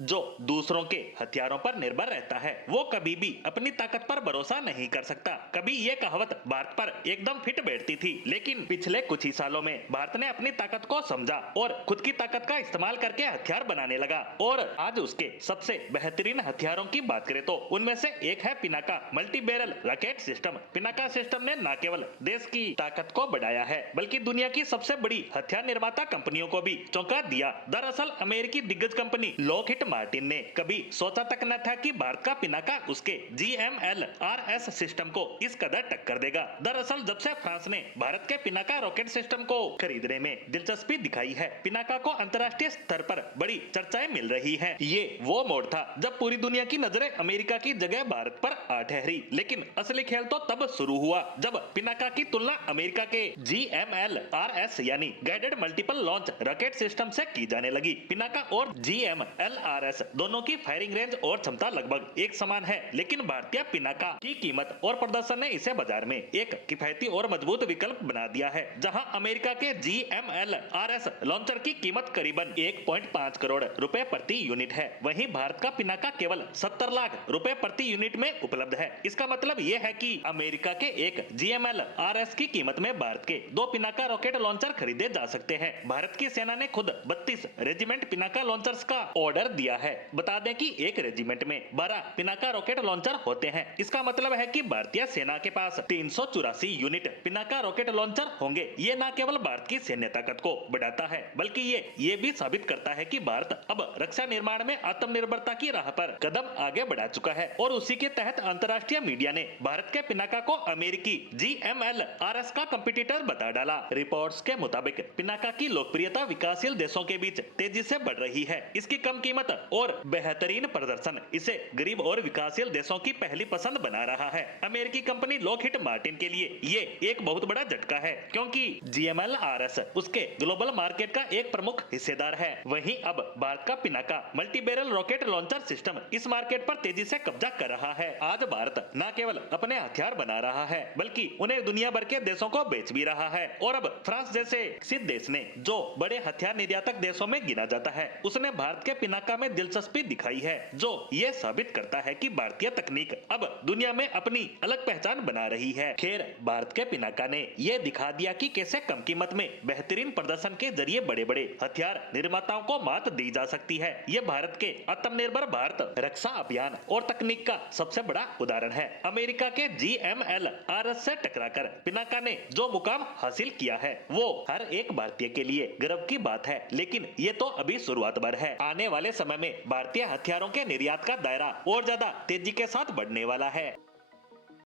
जो दूसरों के हथियारों पर निर्भर रहता है वो कभी भी अपनी ताकत पर भरोसा नहीं कर सकता। कभी ये कहावत भारत पर एकदम फिट बैठती थी, लेकिन पिछले कुछ ही सालों में भारत ने अपनी ताकत को समझा और खुद की ताकत का इस्तेमाल करके हथियार बनाने लगा। और आज उसके सबसे बेहतरीन हथियारों की बात करें तो उनमें से एक है Pinaka multi barrel rocket system. Pinaka system ने न केवल देश की ताकत को बढ़ाया है, बल्कि दुनिया की सबसे बड़ी हथियार निर्माता कंपनियों को भी चौंका दिया। दरअसल अमेरिकी दिग्गज कंपनी लॉकहीड मार्टिन ने कभी सोचा तक न था कि भारत का पिनाका उसके GMLRS सिस्टम को इस कदर टक्कर देगा। दरअसल जब से फ्रांस ने भारत के पिनाका रॉकेट सिस्टम को खरीदने में दिलचस्पी दिखाई है, पिनाका को अंतर्राष्ट्रीय स्तर पर बड़ी चर्चाएं मिल रही हैं। ये वो मोड़ था जब पूरी दुनिया की नजरें अमेरिका की जगह भारत पर आ ठहरी, लेकिन असली खेल तो तब शुरू हुआ जब पिनाका की तुलना अमेरिका के GMLRS यानी guided multiple launch rocket system से की जाने लगी। पिनाका और GMLRS दोनों की फायरिंग रेंज और क्षमता लगभग एक समान है, लेकिन भारतीय पिनाका की कीमत और प्रदर्शन ने इसे बाजार में एक किफायती और मजबूत विकल्प बना दिया है। जहां अमेरिका के GMLRS लॉन्चर की कीमत करीबन 1.5 करोड़ रुपए प्रति यूनिट है, वहीं भारत का पिनाका केवल 70 लाख रुपए प्रति यूनिट में उपलब्ध है। इसका मतलब यह है कि अमेरिका के एक GMLRS की कीमत में भारत के 2 पिनाका रॉकेट लॉन्चर खरीदे जा सकते हैं। भारत की सेना ने खुद 32 रेजिमेंट पिनाका लॉन्चर्स का ऑर्डर दिया है। बता दें कि एक रेजिमेंट में 12 पिनाका रॉकेट लॉन्चर होते हैं। इसका मतलब है कि भारतीय सेना के पास 384 यूनिट पिनाका रॉकेट लॉन्चर होंगे। ये न केवल भारत की सैन्य ताकत को बढ़ाता है, बल्कि ये भी साबित करता है कि भारत अब रक्षा निर्माण में आत्मनिर्भरता की राह पर कदम आगे बढ़ा चुका है। और उसी के तहत अंतर्राष्ट्रीय मीडिया ने भारत के पिनाका को अमेरिकी GMLRS का कंपटीटर बता डाला। रिपोर्ट्स के मुताबिक पिनाका की लोकप्रियता विकासशील देशों के बीच तेजी से बढ़ रही है। इसकी कम कीमत और बेहतरीन प्रदर्शन इसे गरीब और विकासशील देशों की पहली पसंद बना रहा है। अमेरिकी कंपनी लॉकहीड मार्टिन के लिए ये एक बहुत बड़ा झटका है, क्योंकि GMLRS उसके ग्लोबल मार्केट का एक प्रमुख हिस्सेदार है। वहीं अब भारत का Pinaka multi barrel rocket launcher system इस मार्केट पर तेजी से कब्जा कर रहा है। आज भारत न केवल अपने हथियार बना रहा है, बल्कि उन्हें दुनिया भर के देशों को बेच भी रहा है। और अब फ्रांस जैसे विकसित देश ने, जो बड़े हथियार निर्यातक देशों में गिना जाता है, उसने भारत के पिनाका में दिलचस्पी दिखाई है, जो ये साबित करता है कि भारतीय तकनीक अब दुनिया में अपनी अलग पहचान बना रही है। खैर, भारत के पिनाका ने ये दिखा दिया कि कैसे कम कीमत में बेहतरीन प्रदर्शन के जरिए बड़े बड़े हथियार निर्माताओं को मात दी जा सकती है। ये भारत के आत्मनिर्भर भारत रक्षा अभियान और तकनीक का सबसे बड़ा उदाहरण है। अमेरिका के GMLRS से टकराकर पिनाका ने जो मुकाम हासिल किया है, वो हर एक भारतीय के लिए गर्व की बात है। लेकिन ये तो अभी शुरुआत भर है। आने वाले समय में भारतीय हथियारों के निर्यात का दायरा और ज्यादा तेजी के साथ बढ़ने वाला है।